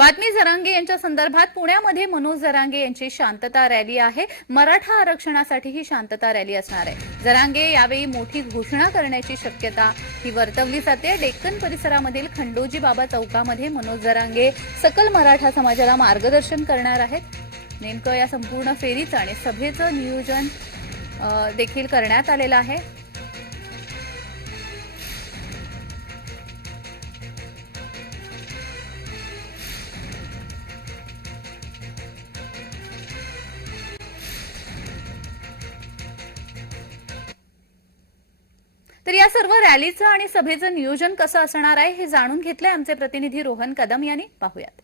बातमी जरांगे यांच्या संदर्भात पुण्यामध्ये मनोज जरांगे यांची शांतता रॅली आहे. मराठा आरक्षणासाठी ही शांतता रॅली असणार आहे. जरांगे यावेळी मोठी घोषणा करण्याची शक्यता ही वर्तवली जाते. डेक्कन परिसरामधील खंडोजी बाबा चौकामध्ये मनोज जरांगे सकल मराठा समाजाला मार्गदर्शन करणार आहेत. नेमकं या संपूर्ण फेरीचं आणि सभेचं नियोजन देखील करण्यात आलेलं आहे. तर या सर्व रॅलीचं आणि सभेचं नियोजन कसं असणार आहे हे जाणून घेतलंय आमचे प्रतिनिधी रोहन कदम यांनी. पाहूयात.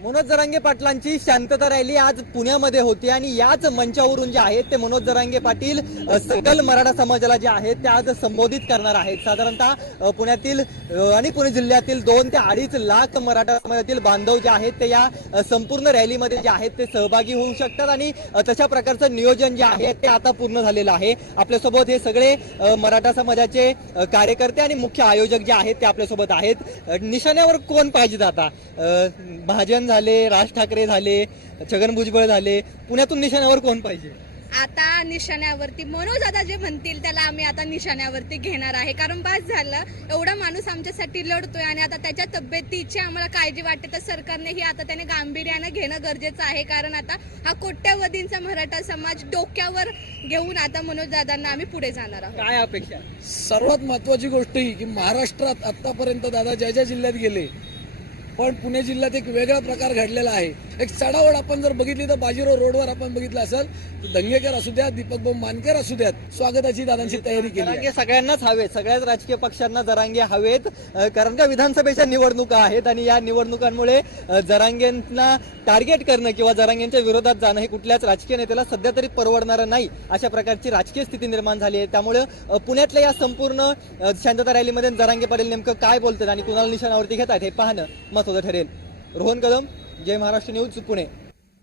मनोज जरांगे पाटलांची शांतता रॅली आज पुण्यामध्ये होती आणि याच मंचावरून जे आहेत ते मनोज जरांगे पाटील सकल मराठा समाजाला जे आहेत ते आज संबोधित करणार आहेत. साधारणतः पुण्यातील आणि पुणे जिल्ह्यातील दोन ते अडीच लाख मराठा समाजातील बांधव जे आहेत ते या संपूर्ण रॅलीमध्ये जे आहेत ते सहभागी होऊ शकतात आणि तशा प्रकारचं नियोजन जे आहे ते आता पूर्ण झालेलं आहे. आपल्यासोबत हे सगळे मराठा समाजाचे कार्यकर्ते आणि मुख्य आयोजक जे आहेत ते आपल्यासोबत आहेत. निशाण्यावर कोण पाहिजेत आता? महाजन झाले राज ठाकरे झाले छगन भुजबळ झाले पुण्यातून निशाण्यावर कोण पाहिजे? आता निशाण्यावरती मनोज दादा जे म्हणतील त्याला आम्ही आता निशाण्यावरती घेणार आहे. कारण बस झालं एवढा माणूस आमच्यासाठी लढतोय आणि आता त्याच्या तब्येतीची आम्हाला काळजी वाटते. तर सरकारनेही आता त्याने गांभीर्यानं घेणं गरजेचं आहे. कारण आता हा कोट्यावधींचा मराठा समाज डोक्यावर घेऊन आता मनोज दादांना आम्ही पुढे जाणार आहोत. काय अपेक्षा? सर्वात महत्वाची गोष्ट ही की महाराष्ट्रात आतापर्यंत दादा ज्या ज्या जिल्ह्यात गेले पण पुणे जिल्ह्यात एक वेगळा प्रकार घडलेला आहे. एक चढावड आपण जर बघितली तर बाजीराव रोडवर आपण बघितलं असेल दंगेकर असू द्यात दीपक भाऊ मानकर असू द्यात स्वागताची दादांची तयारी केली सगळ्यांनाच हवेत सगळ्याच राजकीय पक्षांना जरांगे हवेत कारण का विधानसभेच्या निवडणुका आहेत आणि या निवडणुकांमुळे जरांगेंना टार्गेट करणं किंवा जरांगेंच्या विरोधात जाणं हे कुठल्याच राजकीय नेत्याला सध्या तरी परवडणारं नाही अशा प्रकारची राजकीय स्थिती निर्माण झाली आहे. त्यामुळे पुण्यातल्या या संपूर्ण शांतता रॅलीमध्ये जरांगे पाटील नेमकं काय बोलतात आणि कुणाला निशाणावरती घेतात हे पाहणं महत्वाचं ठरेल. रोहन कदम जय महाराष्ट्र न्यूज पुणे.